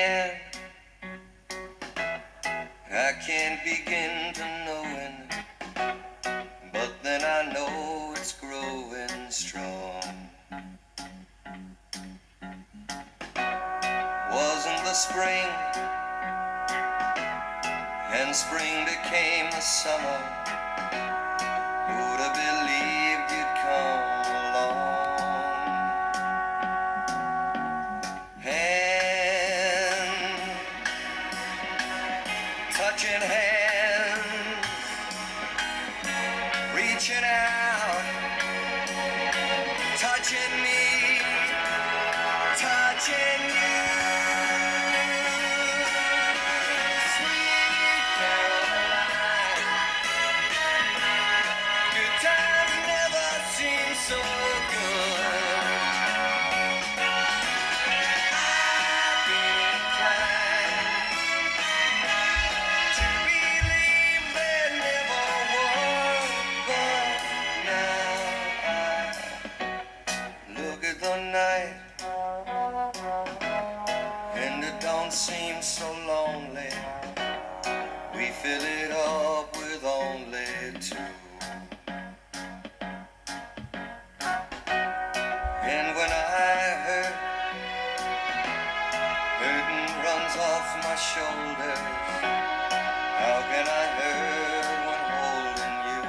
began. I can't begin to knowing, but then I know it's growing strong. Wasn't the spring, and spring became the summer. Who'd have believed you'd come along? Hand, touching hands, reaching out, touching me, touching you. Sweet Caroline, good times never seem so good. I've been inclined to believe there never was, but now I look at the night and it don't seem so lonely. We fill it up with only two. And when I hurt, burden runs off my shoulders. How can I hurt when holding you?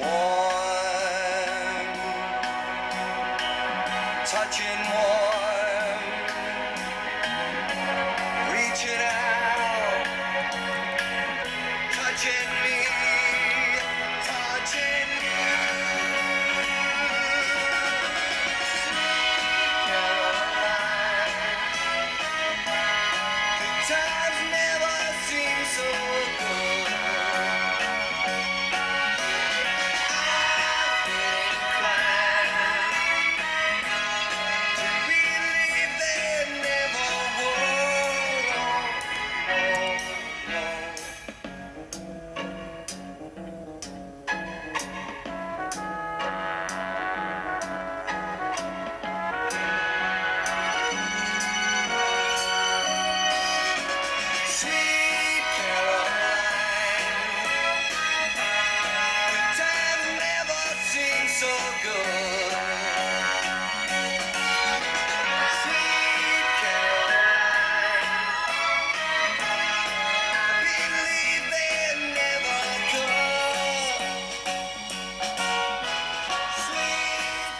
Warm, touching warm, reaching out, touching me, touching you. Caroline, good times never seem so good. I've been inclined to believe there never was. Sweet Caroline, good times never seem so good. Sweet Caroline, I believe they're never good. Sweet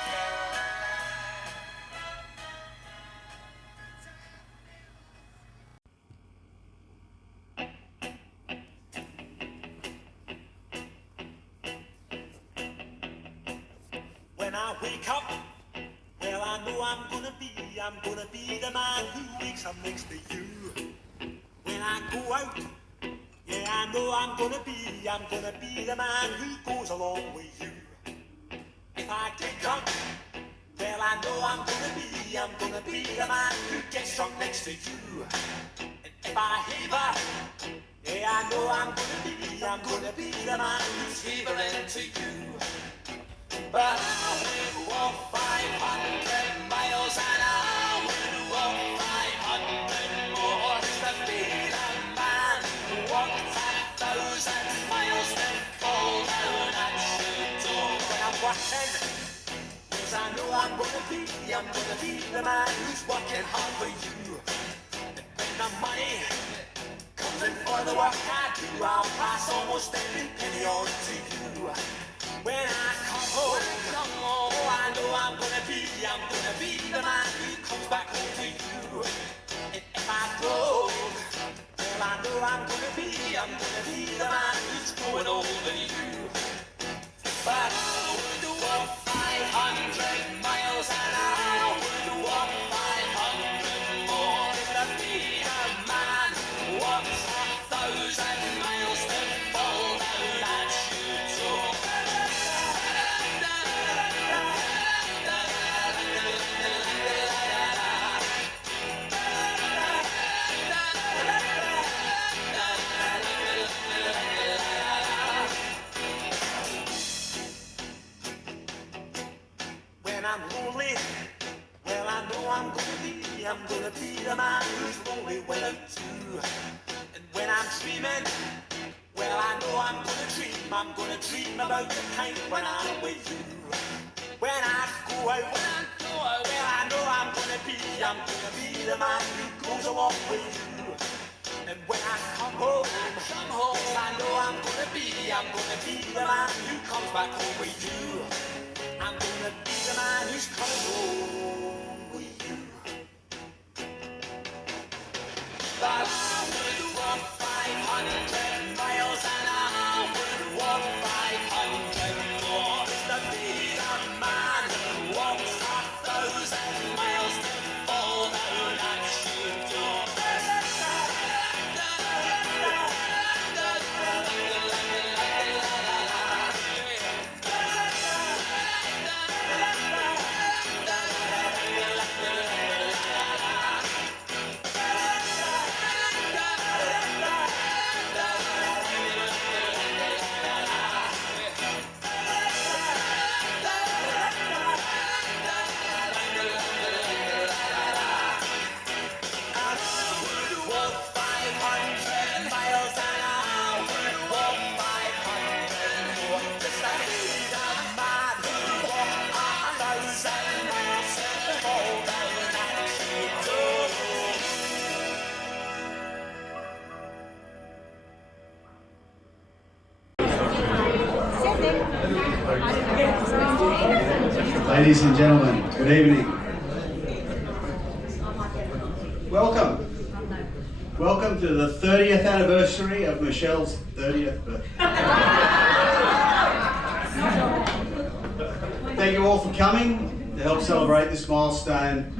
When I wake up, well, I know I'm gonna be the man who wakes up next to you. When I go out, yeah, I know I'm gonna be the man who goes along with you. If I get drunk, well, I know I'm gonna be the man who gets drunk next to you. And if I heaver, yeah, I know I'm gonna be the man who's heavering to you. But I would walk 500 miles and I would walk 500 more just to be the man who walked 1,000 miles then fall down at your door. When I'm working, yes, I know I'm gonna be the man who's working hard for you. And when the money comes in for the work I do, I'll pass almost every penny on to you. When I come home, oh, I know I'm gonna be the man who comes back home to you. And if I broke, well, I know I'm gonna be the man who's growing older than you. But I would walk 500 miles and I would walk 500 more just to be the man who walks 1,000 miles to fall down at your door. When I'm lonely, Well, I know I'm gonna be the man who's lonely when I'm too. And when I'm dreaming, well, I know I'm gonna dream about the time when I'm with you. When I go out, well, I know I'm gonna be the man who goes along with you. And when I come home, I know I'm gonna be the man who comes back home with you. I'm gonna be the man who's coming home with you. But I would walk 500 miles and I would walk 500 more to be the man who walks 1,000 miles to fall down at your door. Ladies and gentlemen, good evening. Welcome. Welcome to the 30th anniversary of Michelle's 30th birthday. Thank you all for coming to help celebrate this milestone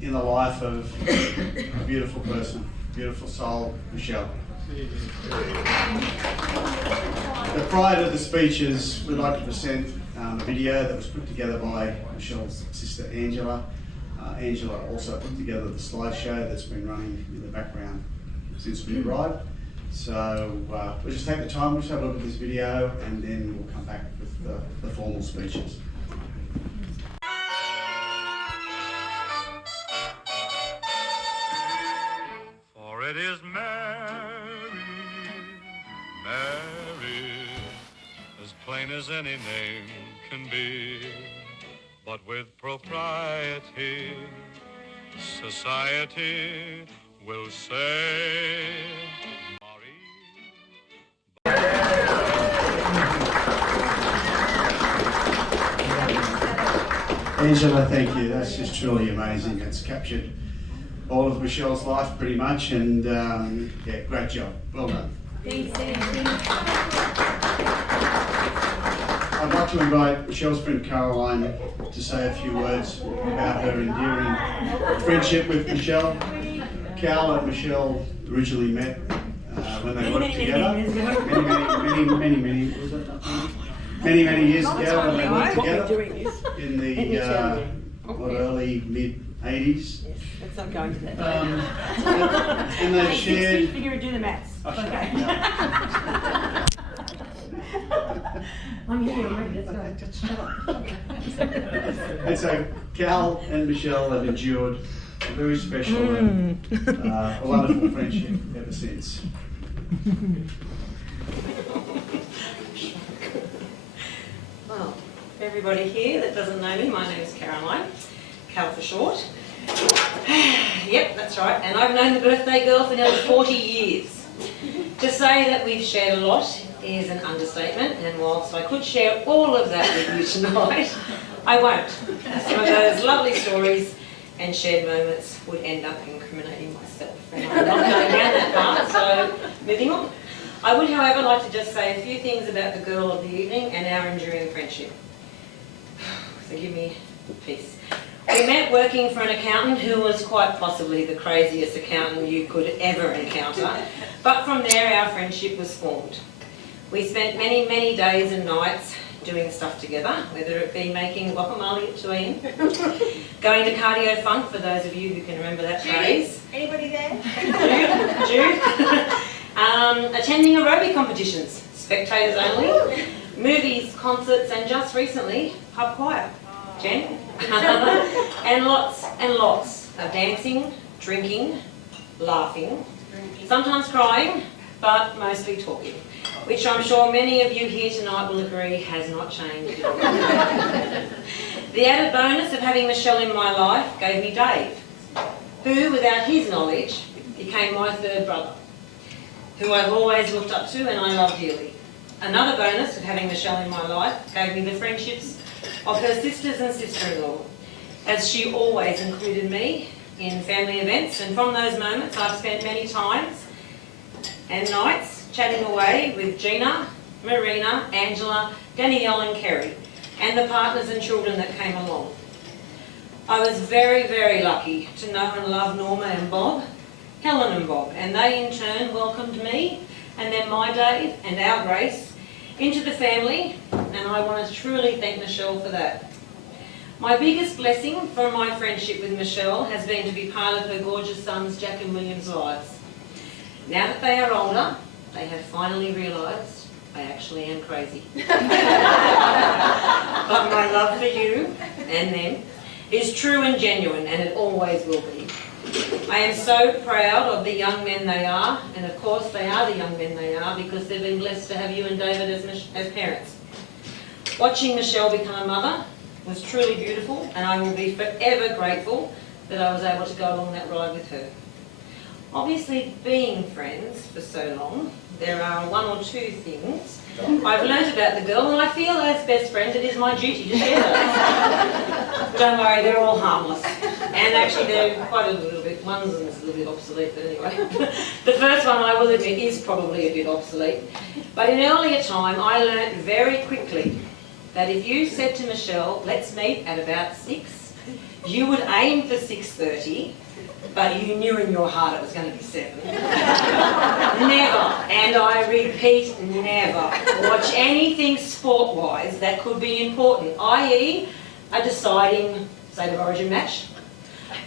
in the life of a beautiful person, beautiful soul, Michelle. But prior to the speeches, we'd like to present a video that was put together by Michelle's sister Angela. Angela also put together the slideshow that's been running in the background since we arrived. So we'll just take the time, we'll just have a look at this video and then we'll come back with the formal speeches. For it is Mary, Mary, as plain as any name can be, but with propriety, society will say, Angela, thank you. That's just truly amazing. It's captured all of Michelle's life pretty much, and yeah, great job. Well done. Thanks, I'd like to invite Michelle's friend Caroline to say a few words about her endearing friendship with Michelle. Cal and Michelle originally met when they worked together many years ago when they worked together in the early mid-80s. Let's not go into that. And they shared. Figure and do the maths. Okay. I'm here already, let's go. And so Cal and Michelle have endured a very special and a wonderful friendship ever since. Well, for everybody here that doesn't know me, my name is Caroline, Cal for short. Yep, that's right, and I've known the birthday girl for nearly 40 years. To say that we've shared a lot is an understatement, and whilst I could share all of that with you tonight, I won't. Some of those lovely stories and shared moments would end up incriminating myself, and I'm not going down that path, so moving on. I would, however, like to just say a few things about the girl of the evening and our enduring friendship. So give me peace. We met working for an accountant who was quite possibly the craziest accountant you could ever encounter, but from there our friendship was formed. We spent many, many days and nights doing stuff together, whether it be making guacamole at 2 a.m, going to cardio funk, for those of you who can remember that phrase. Anybody there? Jude. Attending aerobic competitions, spectators only, movies, concerts, and just recently, pub choir. Jen? and lots of dancing, drinking, laughing, sometimes crying, but mostly talking, which I'm sure many of you here tonight will agree has not changed. The added bonus of having Michelle in my life gave me Dave, who, without his knowledge, became my third brother, who I've always looked up to and I love dearly. Another bonus of having Michelle in my life gave me the friendships of her sisters and sister-in-law, as she always included me in family events, and from those moments I've spent many times and nights chatting away with Gina, Marina, Angela, Danielle and Kerry, and the partners and children that came along. I was very, very lucky to know and love Norma and Bob, Helen and Bob, and they in turn welcomed me and then my Dave and our Grace into the family, and I want to truly thank Michelle for that. My biggest blessing from my friendship with Michelle has been to be part of her gorgeous sons Jack and William's lives. Now that they are older, they have finally realised I actually am crazy. But my love for you and them is true and genuine, and it always will be. I am so proud of the young men they are, and of course they are the young men they are because they've been blessed to have you and David as parents. Watching Michelle become a mother was truly beautiful, and I will be forever grateful that I was able to go along that ride with her. Obviously, being friends for so long, there are one or two things I've learnt about the girl, and I feel as best friends it is my duty to share those. Don't worry, they're all harmless. And actually they're quite a little bit, one's a little bit obsolete, but anyway. The first one, I will admit, is probably a bit obsolete. But in earlier time, I learnt very quickly that if you said to Michelle, let's meet at about 6, you would aim for 6:30, but you knew in your heart it was going to be 7. Never, and I repeat, never, watch anything sport-wise that could be important, i.e. a deciding State of Origin match,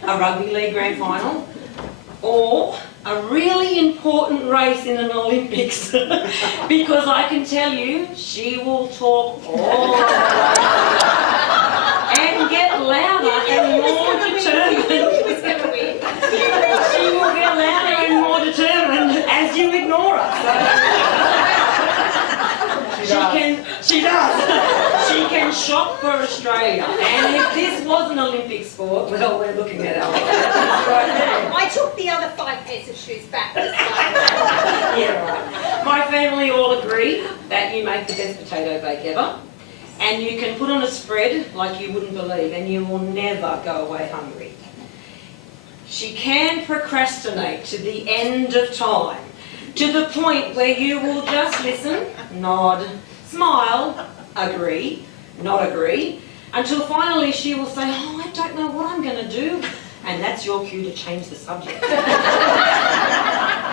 a rugby league grand final, or a really important race in an Olympics. Because I can tell you, she will talk all the way and get louder and more determined. She will get louder and more determined as you ignore her. She does. She can shop for Australia. And if this was an Olympic sport, well, we're looking at our right there. I took the other 5 pairs of shoes back this time. Yeah, right. My family all agree that you make the best potato bake ever. And you can put on a spread like you wouldn't believe, and you will never go away hungry. She can procrastinate to the end of time, to the point where you will just listen, nod, smile, agree, not agree, until finally she will say, oh, I don't know what I'm going to do. And that's your cue to change the subject.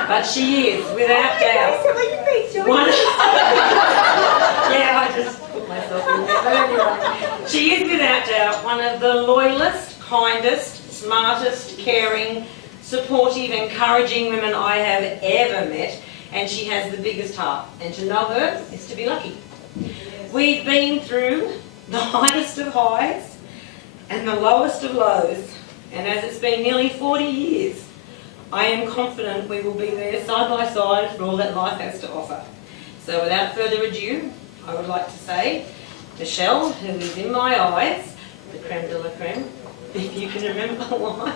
But she is, without doubt, one... Yeah, I just put myself in there. But anyway, she is, without doubt, one of the loyalest, kindest, smartest, caring, supportive, encouraging women I have ever met, and she has the biggest heart. And to know her is to be lucky. We've been through the highest of highs and the lowest of lows, and as it's been nearly 40 years, I am confident we will be there side by side for all that life has to offer. So without further ado, I would like to say, Michelle, who is in my eyes, the creme de la creme, if you can remember why.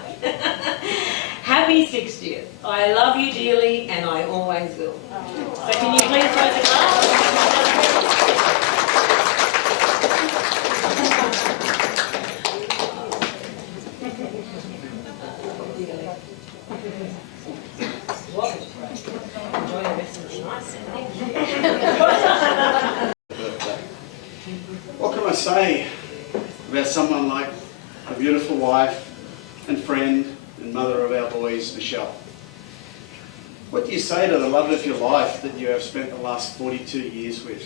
Happy 60th. I love you dearly, and I always will. So can you please raise a glass? Enjoy the rest of the night. What can I say about someone like a beautiful wife and friend and mother of our boys, Michelle? What do you say to the love of your life that you have spent the last 42 years with?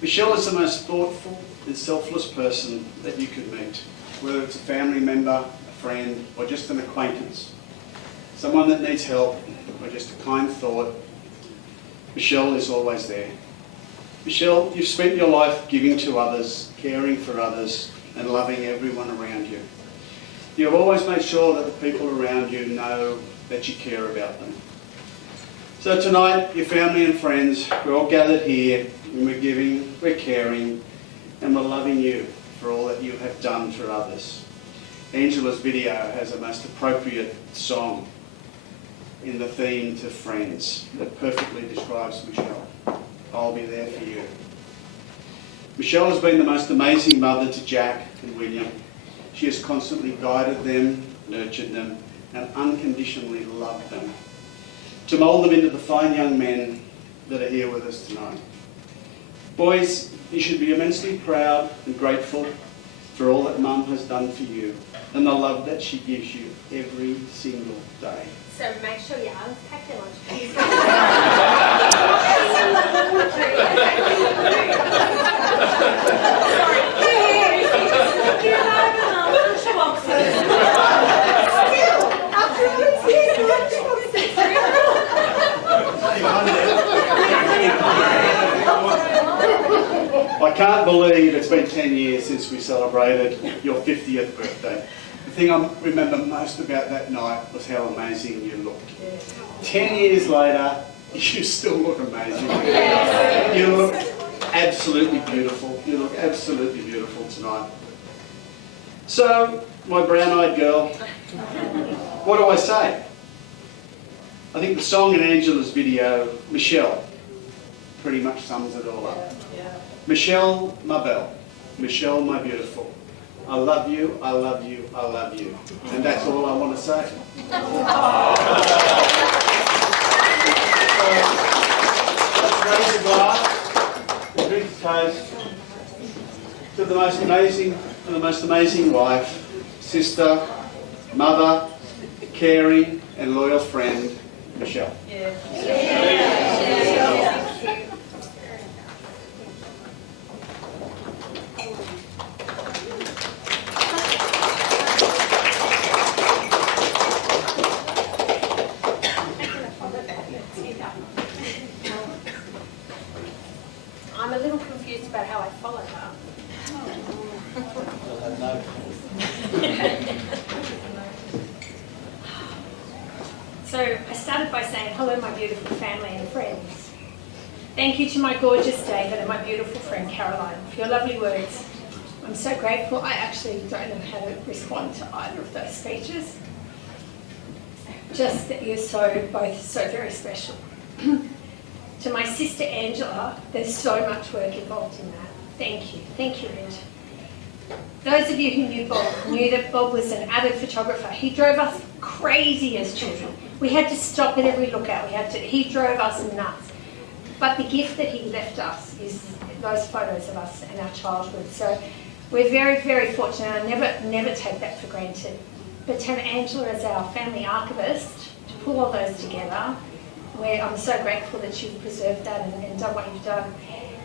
Michelle is the most thoughtful and selfless person that you could meet, whether it's a family member, a friend, or just an acquaintance. Someone that needs help, or just a kind thought. Michelle is always there. Michelle, you've spent your life giving to others, caring for others, and loving everyone around you. You have always made sure that the people around you know that you care about them. So tonight, your family and friends, we're all gathered here and we're giving, we're caring, and we're loving you for all that you have done for others. Angela's video has a most appropriate song in the theme to Friends that perfectly describes Michelle. I'll be there for you. Michelle has been the most amazing mother to Jack and William. She has constantly guided them, nurtured them, and unconditionally loved them to mould them into the fine young men that are here with us tonight. Boys, you should be immensely proud and grateful for all that Mum has done for you and the love that she gives you every single day. So make sure you unpack your lunch. I can't believe it's been 10 years since we celebrated your 50th birthday. The thing I remember most about that night was how amazing you looked. 10 years later, you still look amazing. You look absolutely beautiful. You look absolutely beautiful tonight. So, my brown-eyed girl, what do I say? I think the song in Angela's video, Michelle, pretty much sums it all up. Michelle, my belle. Michelle, my beautiful. I love you, I love you, I love you. And that's all I want to say. Let's raise a glass and drink a toast to the most amazing wife, sister, mother, caring and loyal friend, Michelle. I'm a little confused about how I followed her. So I started by saying, hello my beautiful family and friends. Thank you to my gorgeous David and my beautiful friend Caroline for your lovely words. I'm so grateful. I actually don't know how to respond to either of those speeches. Just that you're both so very special. To my sister Angela, there's so much work involved in that. Thank you. Thank you, Angela. Those of you who knew Bob knew that Bob was an avid photographer. He drove us crazy as children. We had to stop at every lookout. He drove us nuts. But the gift that he left us is those photos of us in our childhood. So we're very, very fortunate. I never take that for granted. But to have Angela as our family archivist, to pull all those together, I'm so grateful that you've preserved that and done what you've done.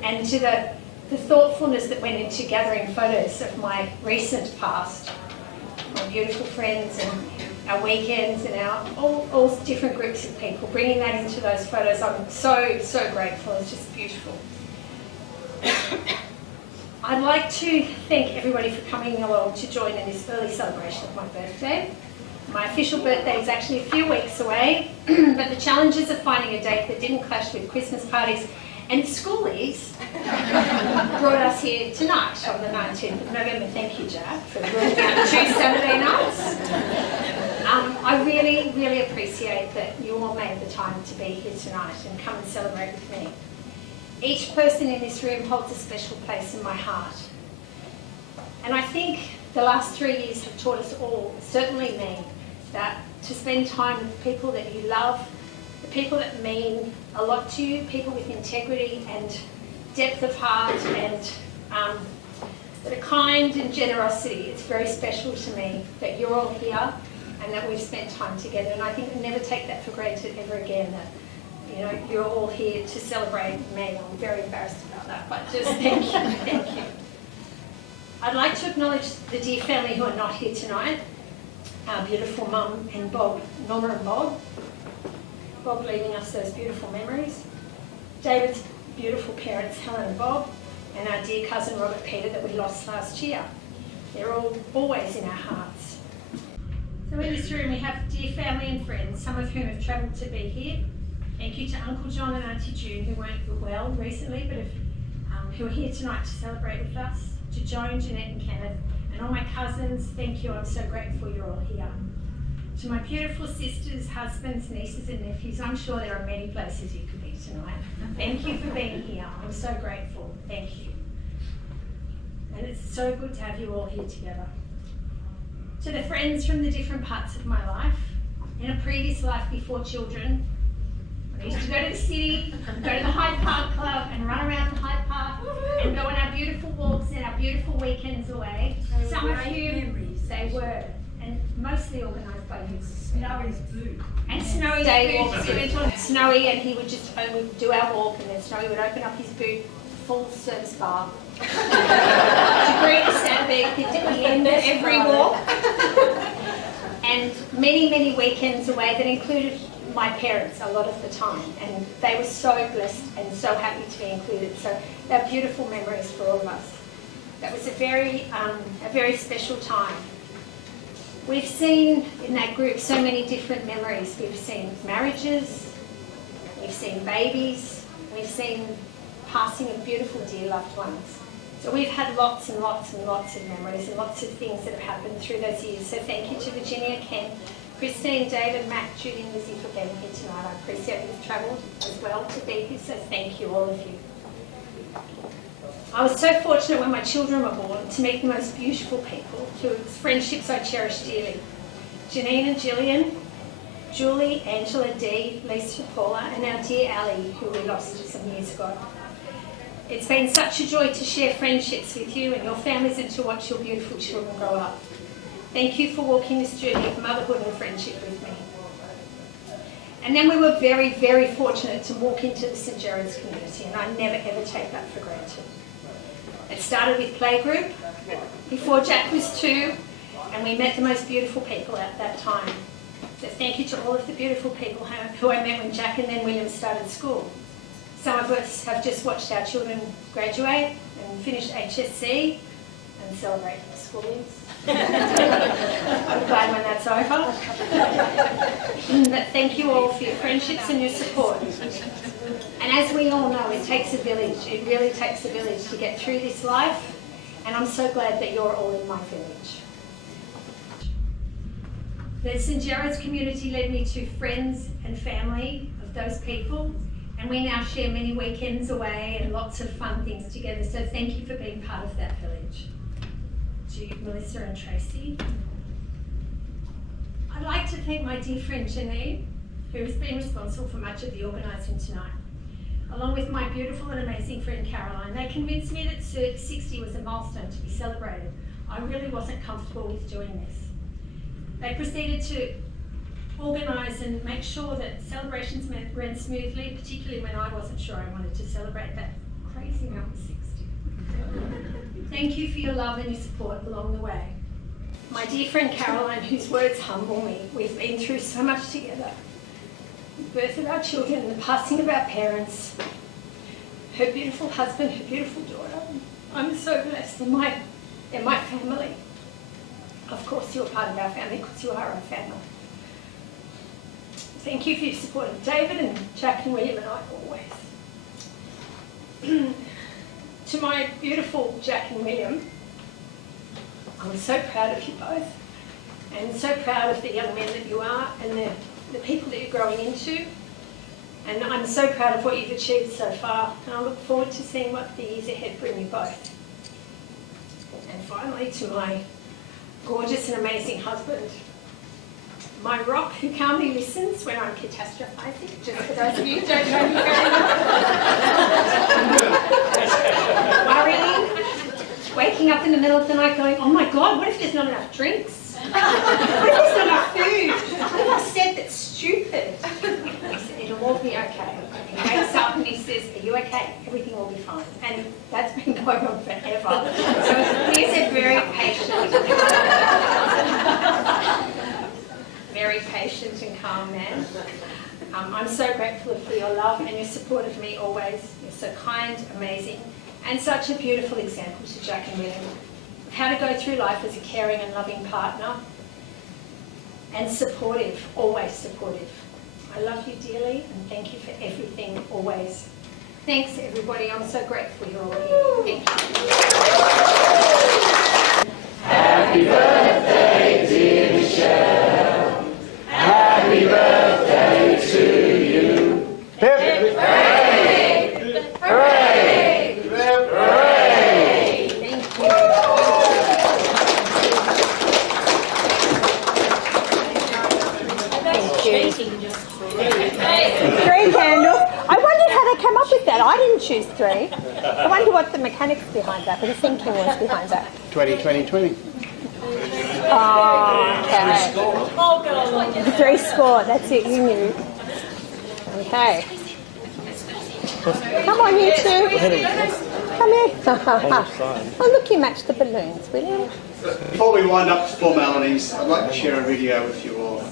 And to the thoughtfulness that went into gathering photos of my recent past, my beautiful friends and our weekends and all different groups of people, bringing that into those photos, I'm so, so grateful. It's just beautiful. I'd like to thank everybody for coming along to join in this early celebration of my birthday. My official birthday is actually a few weeks away, but the challenges of finding a date that didn't clash with Christmas parties and schoolies brought us here tonight on the 19th of November. Thank you, Jack, for bringing out 2 Saturday nights. I really, really appreciate that you all made the time to be here tonight and come and celebrate with me. Each person in this room holds a special place in my heart. And I think the last 3 years have taught us all, certainly me, that to spend time with the people that you love, the people that mean a lot to you, people with integrity and depth of heart and that are kind and generosity. It's very special to me that you're all here and that we've spent time together. And I think I never take that for granted ever again, that you're all here to celebrate me. I'm very embarrassed about that, but just thank you, thank you. I'd like to acknowledge the dear family who are not here tonight. Our beautiful mum and Bob, Norma and Bob. Bob leaving us those beautiful memories. David's beautiful parents, Helen and Bob, and our dear cousin Robert Peter that we lost last year. They're all always in our hearts. So in this room we have dear family and friends, some of whom have travelled to be here. Thank you to Uncle John and Auntie June, who weren't well recently, but who are here tonight to celebrate with us. To Joan, Jeanette and Kenneth, and all my cousins, thank you, I'm so grateful you're all here. To my beautiful sisters, husbands, nieces and nephews, I'm sure there are many places you could be tonight. Thank you for being here, I'm so grateful, thank you. And it's so good to have you all here together. To the friends from the different parts of my life, in a previous life before children, I used to go to the city, go to the Hyde Park Club and run around the Hyde Park and go on our beautiful walks and our beautiful weekends away. Some of you, they were, and mostly organised by you. Snowy's boo. And Snowy's boot. We went on Snowy and he would just do our walk, and then Snowy would open up his boot, full service bar. To greet us at the end of every walk. And many, many weekends away that included my parents a lot of the time, and they were so blessed and so happy to be included. So they're beautiful memories for all of us. That was a very special time. We've seen in that group so many different memories. We've seen marriages, we've seen babies, we've seen passing of beautiful dear loved ones. So we've had lots and lots and lots of memories and lots of things that have happened through those years. So thank you to Virginia, Ken, Christine, David, Matt, Judy and Lizzie for being here tonight. I appreciate you've travelled as well to be here, so thank you, all of you. I was so fortunate when my children were born to meet the most beautiful people whose friendships I cherish dearly. Janine and Gillian, Julie, Angela, Dee, Lisa, Paula and our dear Ali, who we lost some years ago. It's been such a joy to share friendships with you and your families and to watch your beautiful children grow up. Thank you for walking this journey of motherhood and friendship with me. And then we were very, very fortunate to walk into the St Gerard's community, and I never ever take that for granted. It started with playgroup before Jack was 2, and we met the most beautiful people at that time. So thank you to all of the beautiful people who I met when Jack and then William started school. Some of us have just watched our children graduate and finish HSC and celebrate their schoolings. I'm glad when that's over. But thank you all for your friendships and your support. And as we all know, it takes a village. It really takes a village to get through this life. And I'm so glad that you're all in my village. The St Gerard's community led me to friends and family of those people. And we now share many weekends away and lots of fun things together. So thank you for being part of that village. To Melissa and Tracy. I'd like to thank my dear friend Janine, who has been responsible for much of the organising tonight. Along with my beautiful and amazing friend Caroline, they convinced me that 60 was a milestone to be celebrated. I really wasn't comfortable with doing this. They proceeded to organise and make sure that celebrations ran smoothly, particularly when I wasn't sure I wanted to celebrate that crazy number 60. Thank you for your love and your support along the way. My dear friend Caroline, whose words humble me, we've been through so much together. The birth of our children, the passing of our parents, her beautiful husband, her beautiful daughter. I'm so blessed in my family. Of course you're part of our family because you are our family. Thank you for your support of David and Jack and William and I always. To my beautiful Jack and William, I'm so proud of you both and so proud of the young men that you are and the people that you're growing into. And I'm so proud of what you've achieved so far, and I look forward to seeing what the years ahead bring you both. And finally, to my gorgeous and amazing husband, my rock who calmly listens when I'm catastrophizing, just for those of you who don't know me very well. Worrying, waking up in the middle of the night going, oh my God, what if there's not enough drinks? What if there's not enough food? What have I said that's stupid? He said, it'll all be okay. He wakes up and he says, are you okay? Everything will be fine. And that's been going on forever. So he's a very patient and calm man. I'm so grateful for your love and your support of me always. You're so kind, amazing, and such a beautiful example to Jack and William. how to go through life as a caring and loving partner, and supportive, always supportive. I love you dearly and thank you for everything, always. Thanks everybody, I'm so grateful you're all here. Thank you. Happy birthday, dear Michelle. Happy birthday to you. Hip, hip, hooray! Hooray! Hip, hooray! Thank you. Three candles. I wondered how they came up with that. I didn't choose three. I wonder what the mechanics behind that, what the thinking was behind that. 20. Oh, okay. Three score, that's it, you knew. Okay. Come on, you two. Come here. Oh, look, you matched the balloons, will you? Before we wind up the formalities, I'd like to share a video with you all.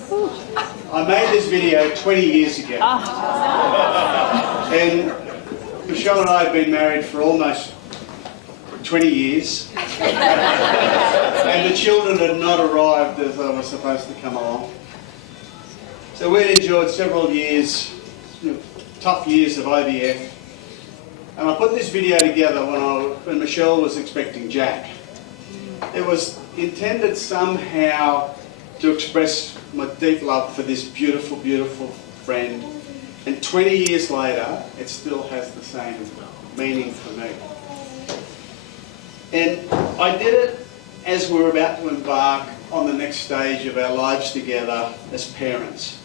I made this video 20 years ago. And Michelle and I have been married for almost 20 years. And the children had not arrived as they were supposed to come along. So we'd enjoyed several years, tough years of IVF. And I put this video together when Michelle was expecting Jack. It was intended somehow to express my deep love for this beautiful, beautiful friend. And 20 years later, it still has the same meaning for me. And I did it as we were about to embark on the next stage of our lives together as parents.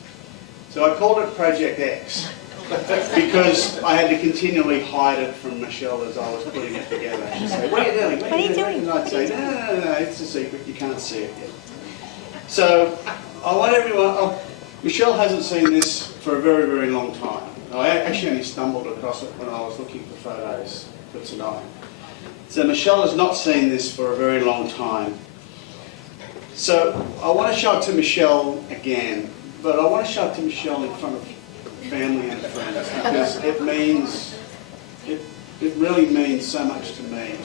So I called it Project X because I had to continually hide it from Michelle as I was putting it together. She'd say, "What are you doing? What are you doing?" And I'd say, no, it's a secret, you can't see it yet. So I want everyone, Michelle hasn't seen this for a very, very long time. I actually only stumbled across it when I was looking for photos for tonight. So Michelle has not seen this for a very long time. So I want to show it to Michelle again, but I want to show it to Michelle in front of family and friends because it really means so much to me.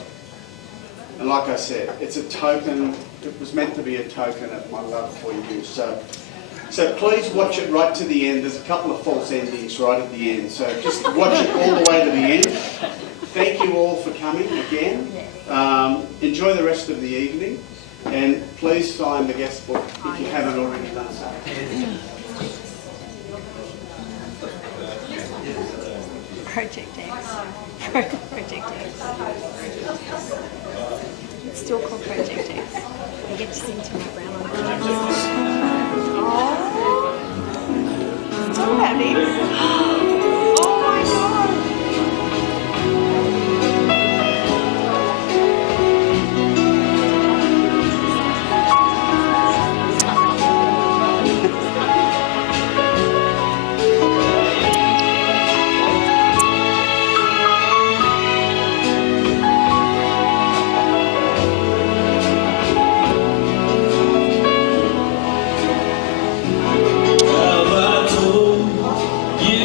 And like I said, it's a token, it was meant to be a token of my love for you. So please watch it right to the end. There's a couple of false endings right at the end. So just watch it all the way to the end. Thank you all for coming again. Enjoy the rest of the evening. And please sign the guest book if you haven't already done so. Project X. Project X. It's still called Project X. I get to sing to my brown on. Oh, so happy. Oh my God. Have I told you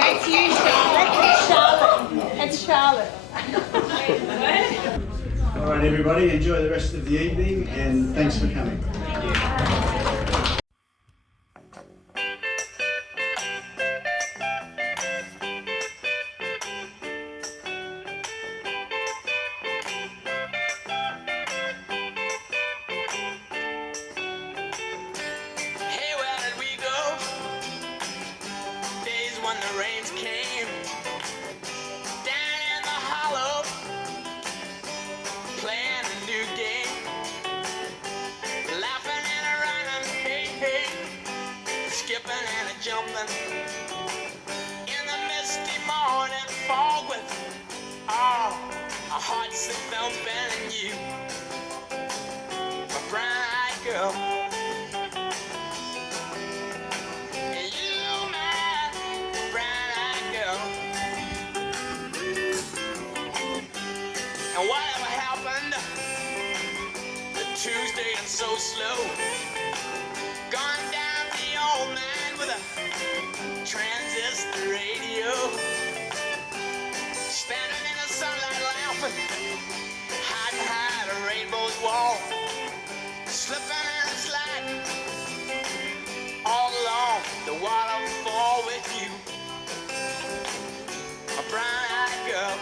That's you, Charlotte. That's Charlotte. That's Charlotte. All right, everybody, enjoy the rest of the evening and thanks for coming. Hey, where did we go? Days when the rains came down in the hollow, playing a new game, laughing and a running, hey, hey, skipping and a jumping in the misty morning fog with our hearts that thumping and you, my bright girl. And whatever happened to Tuesday and so slow? Gone down the old man with a transistor radio, standing in the sunlight laughing, hiding behind a rainbow's wall, slipping and sliding all along the waterfall with you, a bright girl.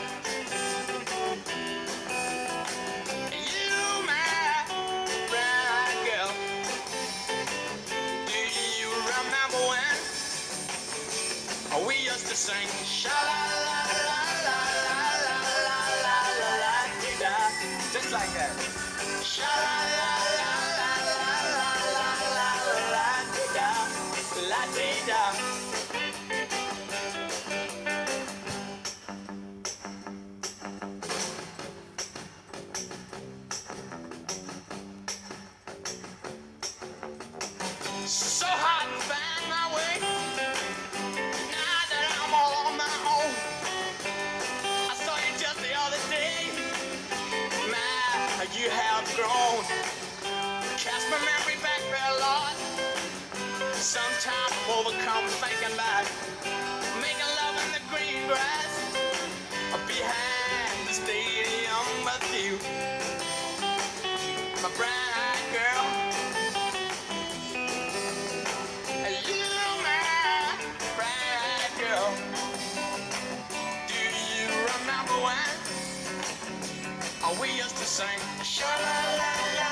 We used to sing sha la la la la la la la la la da, just like that. Sha la la la la la la la la da, la da. So hot and find my way. Now that I'm all on my own, I saw you just the other day. My, you have grown. Cast my memory back there, Lord. Sometimes I'm overcome thinking about making love in the green grass behind the stadium with you, my bright girl. We used to sing sha la la la